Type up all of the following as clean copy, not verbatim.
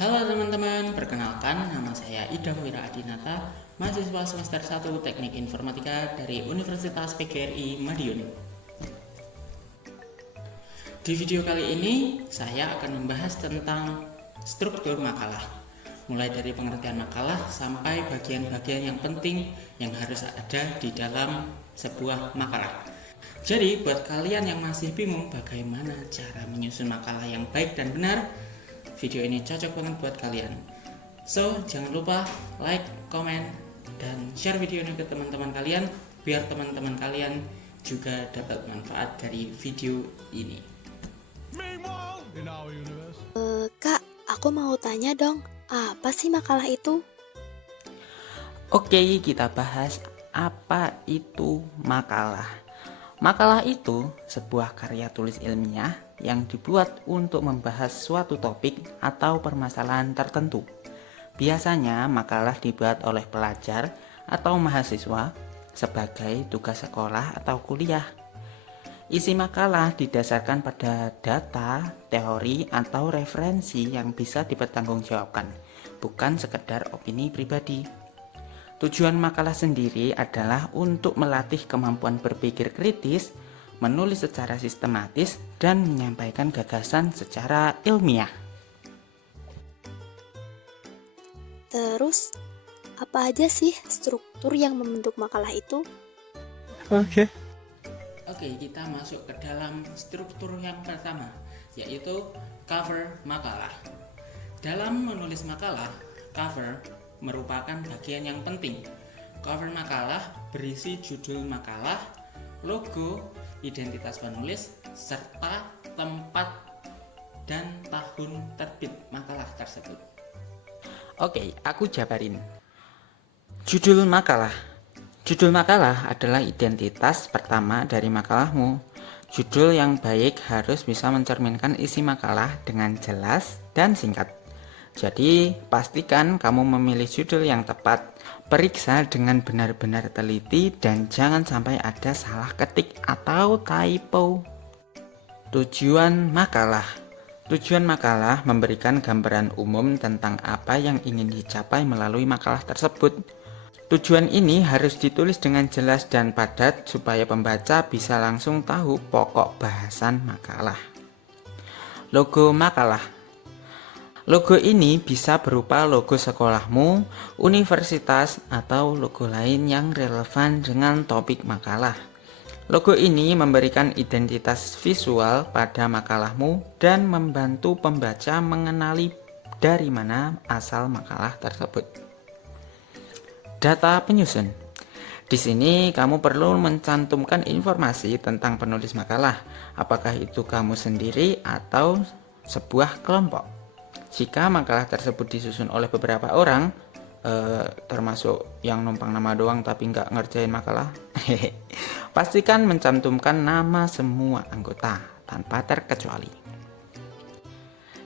Halo teman-teman, perkenalkan nama saya Idam Wira Adinata, mahasiswa semester 1 Teknik Informatika dari Universitas PGRI Madiun. Di video kali ini, saya akan membahas tentang struktur makalah, mulai dari pengertian makalah sampai bagian-bagian yang penting yang harus ada di dalam sebuah makalah. Jadi, buat kalian yang masih bingung bagaimana cara menyusun makalah yang baik dan benar, video ini cocok banget buat kalian. So, jangan lupa like, comment, dan share video ini ke teman-teman kalian biar teman-teman kalian juga dapat manfaat dari video ini. Kak, aku mau tanya dong, apa sih makalah itu? Oke, kita bahas apa itu makalah. Makalah itu sebuah karya tulis ilmiah yang dibuat untuk membahas suatu topik atau permasalahan tertentu. Biasanya makalah dibuat oleh pelajar atau mahasiswa sebagai tugas sekolah atau kuliah. Isi makalah didasarkan pada data, teori, atau referensi yang bisa dipertanggungjawabkan, bukan sekedar opini pribadi. Tujuan makalah sendiri adalah untuk melatih kemampuan berpikir kritis, menulis secara sistematis, dan menyampaikan gagasan secara ilmiah. Terus, apa aja sih struktur yang membentuk makalah itu? Oke, kita masuk ke dalam struktur yang pertama, yaitu cover makalah. Dalam menulis makalah, cover merupakan bagian yang penting. Cover makalah berisi judul makalah, logo, identitas penulis, serta tempat dan tahun terbit makalah tersebut. Oke, aku jabarin. Judul makalah. Judul makalah adalah identitas pertama dari makalahmu. Judul yang baik harus bisa mencerminkan isi makalah dengan jelas dan singkat. Jadi, pastikan kamu memilih judul yang tepat. Periksa dengan benar-benar teliti dan jangan sampai ada salah ketik atau typo. Tujuan makalah. Tujuan makalah memberikan gambaran umum tentang apa yang ingin dicapai melalui makalah tersebut. Tujuan ini harus ditulis dengan jelas dan padat supaya pembaca bisa langsung tahu pokok bahasan makalah. Logo makalah. Logo ini bisa berupa logo sekolahmu, universitas, atau logo lain yang relevan dengan topik makalah. Logo ini memberikan identitas visual pada makalahmu dan membantu pembaca mengenali dari mana asal makalah tersebut. Data penyusun. Di sini kamu perlu mencantumkan informasi tentang penulis makalah, apakah itu kamu sendiri atau sebuah kelompok. Jika makalah tersebut disusun oleh beberapa orang, termasuk yang numpang nama doang tapi nggak ngerjain makalah, pastikan mencantumkan nama semua anggota tanpa terkecuali.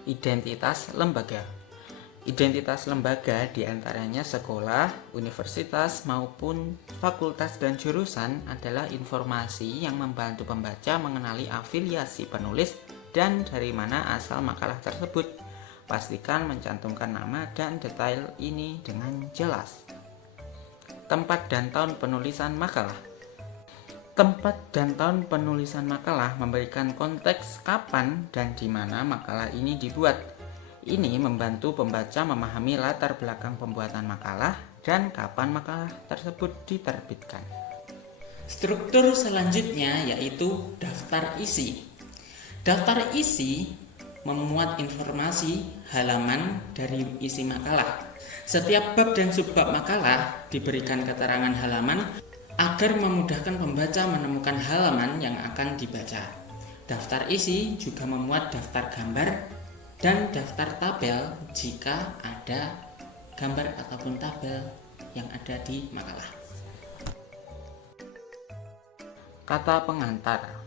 Identitas lembaga. Identitas lembaga diantaranya sekolah, universitas, maupun fakultas dan jurusan adalah informasi yang membantu pembaca mengenali afiliasi penulis dan dari mana asal makalah tersebut. Pastikan mencantumkan nama dan detail ini dengan jelas. Tempat dan tahun penulisan makalah. Tempat dan tahun penulisan makalah memberikan konteks kapan dan di mana makalah ini dibuat. Ini membantu pembaca memahami latar belakang pembuatan makalah dan kapan makalah tersebut diterbitkan. Struktur selanjutnya yaitu daftar isi. Daftar isi memuat informasi halaman dari isi makalah. Setiap bab dan subbab makalah diberikan keterangan halaman agar memudahkan pembaca menemukan halaman yang akan dibaca. Daftar isi juga memuat daftar gambar dan daftar tabel jika ada gambar ataupun tabel yang ada di makalah. Kata pengantar.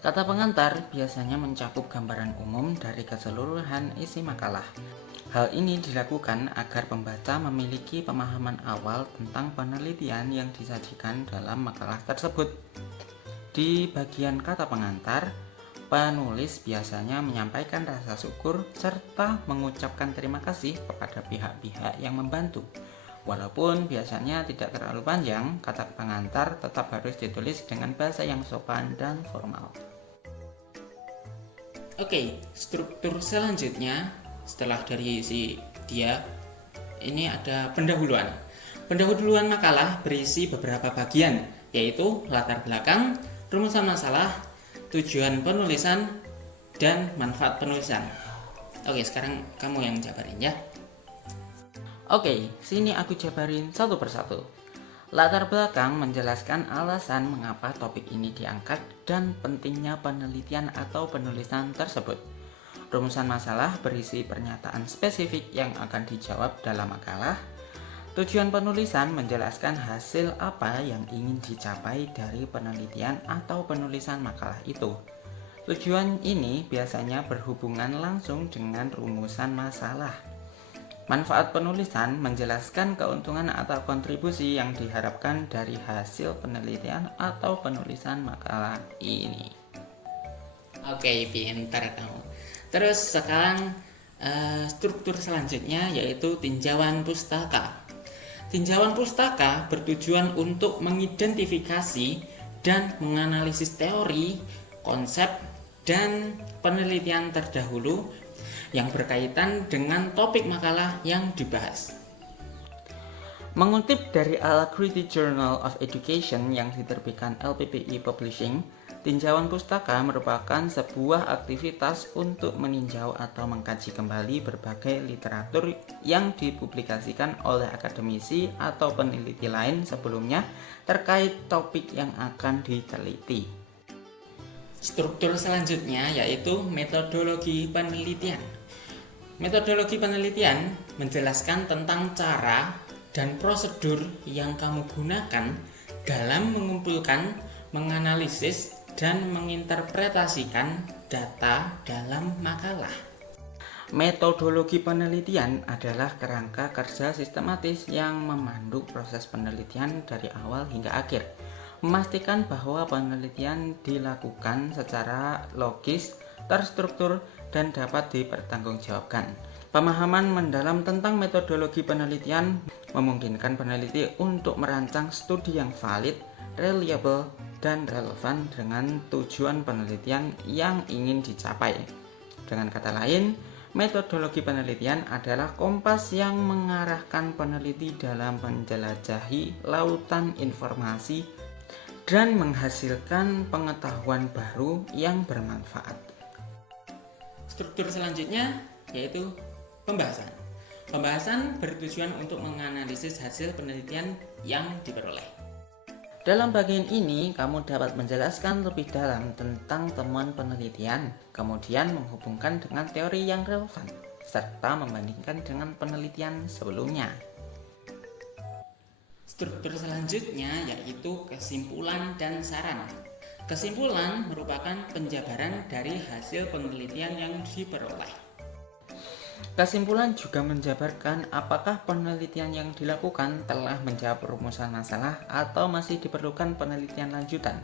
Kata pengantar biasanya mencakup gambaran umum dari keseluruhan isi makalah. Hal ini dilakukan agar pembaca memiliki pemahaman awal tentang penelitian yang disajikan dalam makalah tersebut. Di bagian kata pengantar, penulis biasanya menyampaikan rasa syukur serta mengucapkan terima kasih kepada pihak-pihak yang membantu. Walaupun biasanya tidak terlalu panjang, kata pengantar tetap harus ditulis dengan bahasa yang sopan dan formal. Oke, struktur selanjutnya setelah dari dia, ini ada pendahuluan. Pendahuluan makalah berisi beberapa bagian, yaitu latar belakang, rumusan masalah, tujuan penulisan, dan manfaat penulisan. Oke, sekarang kamu yang jabarin ya. Oke, sini aku jabarin satu persatu. Latar belakang menjelaskan alasan mengapa topik ini diangkat dan pentingnya penelitian atau penulisan tersebut. Rumusan masalah berisi pernyataan spesifik yang akan dijawab dalam makalah. Tujuan penulisan menjelaskan hasil apa yang ingin dicapai dari penelitian atau penulisan makalah itu. Tujuan ini biasanya berhubungan langsung dengan rumusan masalah. Manfaat penulisan menjelaskan keuntungan atau kontribusi yang diharapkan dari hasil penelitian atau penulisan makalah ini. Oke, pintar kamu. Terus sekarang struktur selanjutnya yaitu tinjauan pustaka. Tinjauan pustaka bertujuan untuk mengidentifikasi dan menganalisis teori, konsep, dan penelitian terdahulu yang berkaitan dengan topik makalah yang dibahas. Mengutip dari Alacrity Journal of Education yang diterbitkan LPPI Publishing, tinjauan pustaka merupakan sebuah aktivitas untuk meninjau atau mengkaji kembali berbagai literatur yang dipublikasikan oleh akademisi atau peneliti lain sebelumnya terkait topik yang akan diteliti. Struktur selanjutnya yaitu metodologi penelitian. Metodologi penelitian menjelaskan tentang cara dan prosedur yang kamu gunakan dalam mengumpulkan, menganalisis, dan menginterpretasikan data dalam makalah. Metodologi penelitian adalah kerangka kerja sistematis yang memandu proses penelitian dari awal hingga akhir, memastikan bahwa penelitian dilakukan secara logis, terstruktur, dan dapat dipertanggungjawabkan. Pemahaman mendalam tentang metodologi penelitian memungkinkan peneliti untuk merancang studi yang valid, reliable, dan relevan dengan tujuan penelitian yang ingin dicapai. Dengan kata lain, metodologi penelitian adalah kompas yang mengarahkan peneliti dalam menjelajahi lautan informasi dan menghasilkan pengetahuan baru yang bermanfaat. Struktur selanjutnya yaitu pembahasan. Pembahasan bertujuan untuk menganalisis hasil penelitian yang diperoleh. Dalam bagian ini, kamu dapat menjelaskan lebih dalam tentang temuan penelitian, kemudian menghubungkan dengan teori yang relevan, serta membandingkan dengan penelitian sebelumnya. Struktur selanjutnya yaitu kesimpulan dan saran. Kesimpulan merupakan penjabaran dari hasil penelitian yang diperoleh. Kesimpulan juga menjabarkan apakah penelitian yang dilakukan telah menjawab rumusan masalah atau masih diperlukan penelitian lanjutan.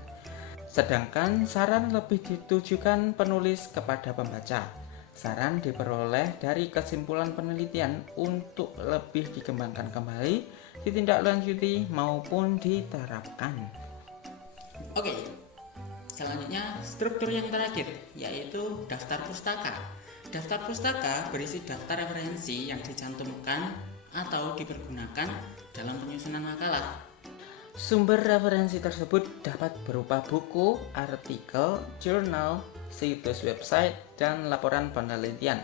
Sedangkan saran lebih ditujukan penulis kepada pembaca. Saran diperoleh dari kesimpulan penelitian untuk lebih dikembangkan kembali, ditindaklanjuti maupun diterapkan. Oke, selanjutnya struktur yang terakhir yaitu daftar pustaka. Daftar pustaka berisi daftar referensi yang dicantumkan atau dipergunakan dalam penyusunan makalah. Sumber referensi tersebut dapat berupa buku, artikel, jurnal, situs website, dan laporan penelitian.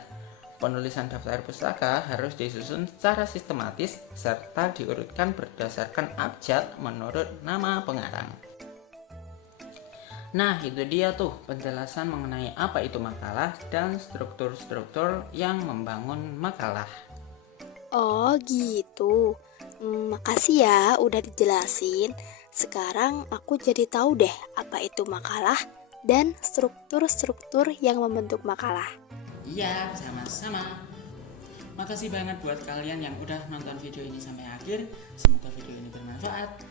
Penulisan daftar pustaka harus disusun secara sistematis serta diurutkan berdasarkan abjad menurut nama pengarang. Nah, itu dia tuh penjelasan mengenai apa itu makalah dan struktur-struktur yang membangun makalah. Oh gitu. Makasih ya udah dijelasin. Sekarang aku jadi tahu deh apa itu makalah dan struktur-struktur yang membentuk makalah. Iya, sama-sama. Makasih banget buat kalian yang udah nonton video ini sampai akhir. Semoga video ini bermanfaat.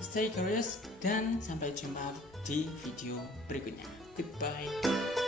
Stay curious dan sampai jumpa di video berikutnya. Goodbye.